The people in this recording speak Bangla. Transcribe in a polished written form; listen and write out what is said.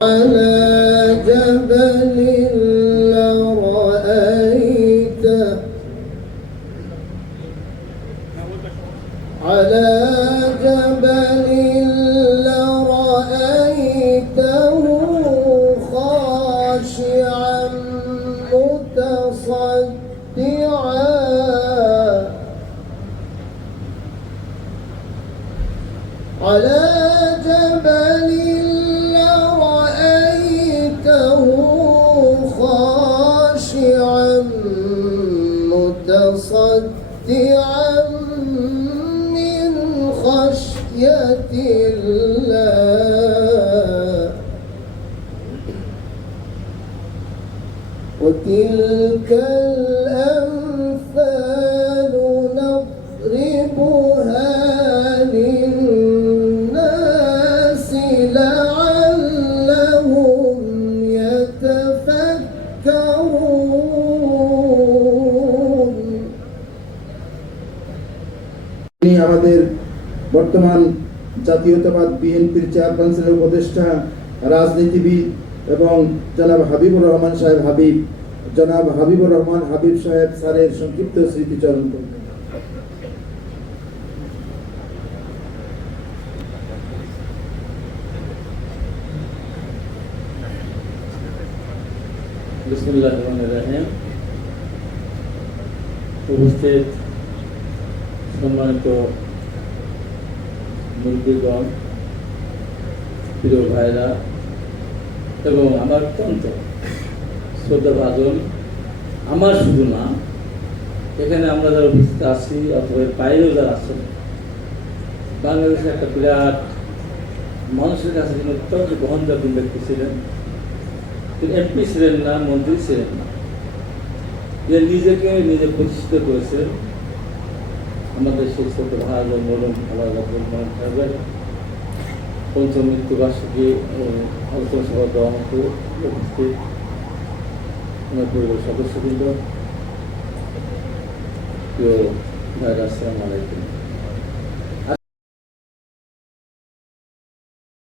على جبل لرأيته على جبل لرأيته خاشعا متصدعا على جبل لرأيته خاشعا متصدعا من خشية الله وتلك الأمثال نضربها للناس لعلهم يتفكرون আমাদের বর্তমান জাতীয়তাবাদ বিএনপির চেয়ারপারসনের উপদেষ্টা রাজনীতিবিদ এবং জনাব হাবিবুর রহমান সাহেব জনাব হাবিবুর রহমান হাবিব সাহেব স্যারের সংক্ষিপ্ত স্মৃতিচারণ করবেন। বিসমিল্লাহির রহমানির রহিম। উপস্থিত সম্মানিত মুরব্বীগণ, প্রিয় ভাইরা এবং আমার অত্যন্ত শ্রদ্ধাভাজন, আমার শুধু না, এখানে আমরা যারা উপস্থিত আছি অথবা বাইরেও যারা আছেন, বাংলাদেশের একটা বিরাট মানুষের কাছে তিনি অত্যন্ত গ্রহণযোগ্য ব্যক্তি ছিলেন। তিনি এমপি ছিলেন না, মন্ত্রী ছিলেন না, যে নিজেকে নিজে প্রতিষ্ঠিত করেছেন। আমাদের সেই ছোট ভাই মরম আল্লাহ রাব্বুল আলামিন সাহেবের পঞ্চম মৃত্যুবার্ষিকী আলোচনা সভা দেওয়া মতো উপস্থিত আমার পরিবার সদস্যবৃন্দ, প্রিয় ভাইরা, আসসালামু আলাইকুম।